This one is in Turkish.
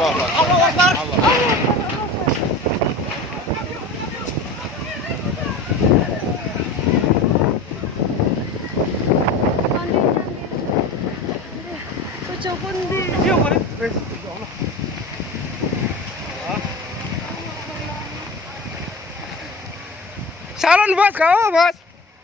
Allah Akbar. Iya, boleh. Wes, ya Allah. Salon bos, kau bos.